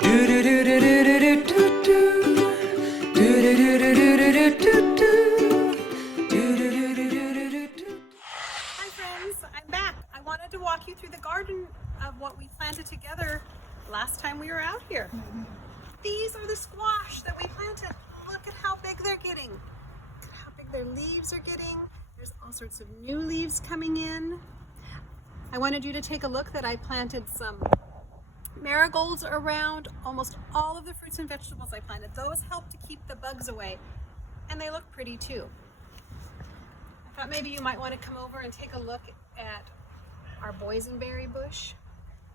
Friends, I'm back. I wanted to walk you through the garden of what we planted together last time we were out here. These are the squash that we planted. Look at how big they're getting. Look at how big their leaves are getting. There's all sorts of new leaves coming in. I wanted you to take a look that I planted some marigolds around almost all of the fruits and vegetables I planted. Those help to keep the bugs away, and they look pretty too. I thought maybe you might want to come over and take a look at our boysenberry bush.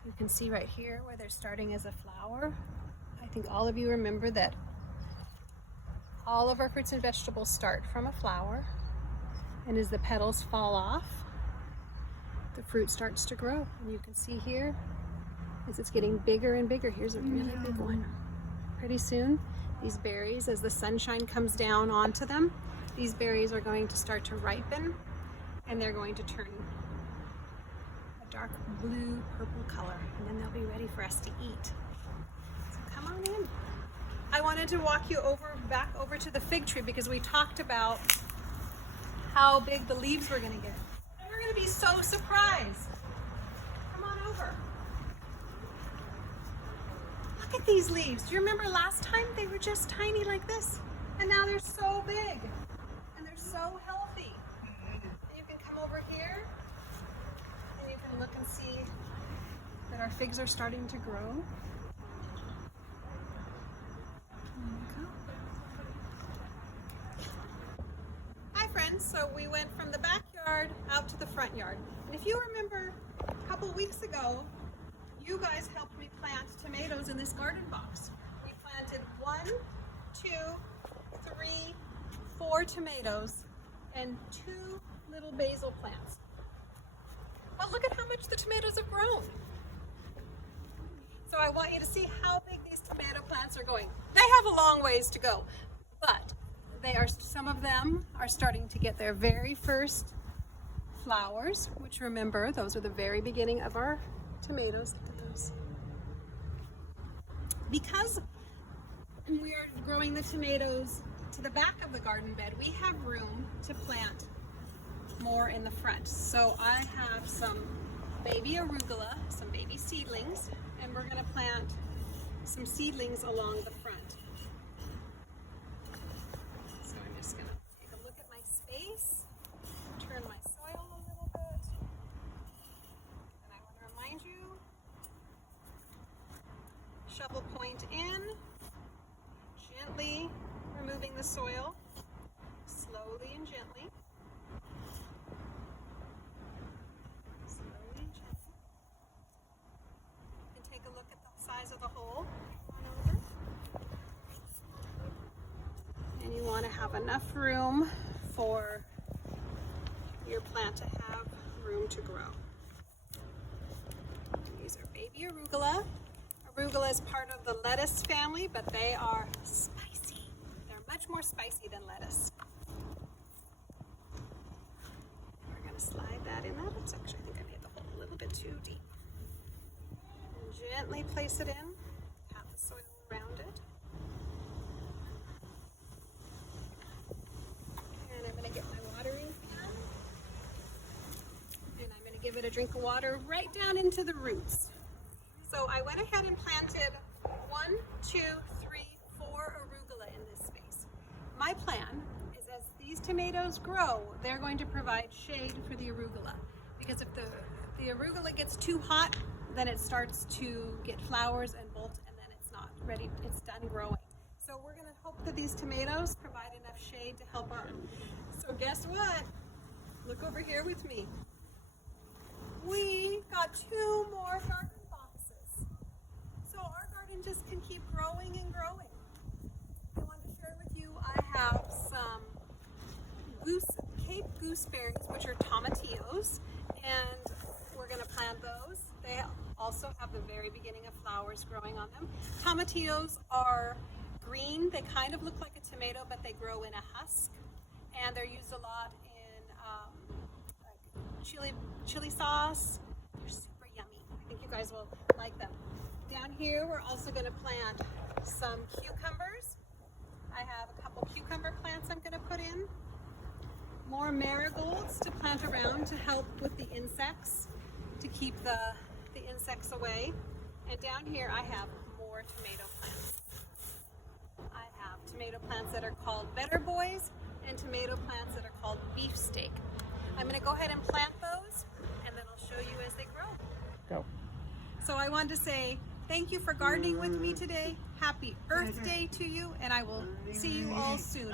You can see right here where they're starting as a flower. I think all of you remember that all of our fruits and vegetables start from a flower, and as the petals fall off, the fruit starts to grow. And you can see here as it's getting bigger and bigger. Here's a really big one. Pretty soon, these berries, as the sunshine comes down onto them, these berries are going to start to ripen, and they're going to turn a dark blue purple color, and then they'll be ready for us to eat. So come on in. I wanted to walk you back over to the fig tree because we talked about how big the leaves were going to get. And we're going to be so surprised. Come on over. Look at these leaves. Do you remember last time they were just tiny like this? And now they're so big. And they're so healthy. You can come over here and you can look and see that our figs are starting to grow. Hi friends, so we went from the backyard out to the front yard. And if you remember a couple weeks ago, you guys helped me plant tomatoes in this garden box. We planted 1, 2, 3, 4 tomatoes and 2 little basil plants. But look at how much the tomatoes have grown. So I want you to see how big these tomato plants are going. They have a long ways to go, but some of them are starting to get their very first flowers, which remember, those are the very beginning of our tomatoes. Look at those. Because we are growing the tomatoes to the back of the garden bed, we have room to plant more in the front. So I have some baby arugula, some baby seedlings, and we're going to plant some seedlings along the front. So I'm just going to take a look at my space, turn my soil a little bit, and I want to remind you, shovel point in, gently removing the soil, slowly and gently. Slowly and gently. You can take a look at the size of the hole. Come on over. And you want to have enough room for your plant to have room to grow. These are baby arugula. Arugula is part of the lettuce family, but they are spicy. They're much more spicy than lettuce. We're going to slide that in. Oops, actually, I think I made the hole a little bit too deep. And gently place it in. Pat the soil around it. And I'm going to get my watering can. And I'm going to give it a drink of water right down into the roots. So I went ahead and planted 1, 2, 3, 4 arugula in this space. My plan is as these tomatoes grow, they're going to provide shade for the arugula. Because if the arugula gets too hot, then it starts to get flowers and bolt, and then it's not ready, it's done growing. So we're going to hope that these tomatoes provide enough shade to help our... So guess what? Look over here with me. We got 2 more garden boxes. So our garden just can keep growing and growing. I want to share with you, I have some Cape gooseberries, which are tomatillos, and we're going to plant those. They also have the very beginning of flowers growing on them. Tomatillos are green. They kind of look like a tomato, but they grow in a husk, and they're used a lot in like chili sauce. They're super yummy. I think you guys will like them. Down here, we're also going to plant some cucumbers. I have a couple cucumber plants I'm going to put in. More marigolds to plant around to help with the insects, to keep the insects away. And down here, I have more tomato plants. I have tomato plants that are called Better Boys and tomato plants that are called Beefsteak. I'm going to go ahead and plant those, and then I'll show you as they grow. Go. So I wanted to say thank you for gardening with me today. Happy Earth Day to you, and I will see you all soon.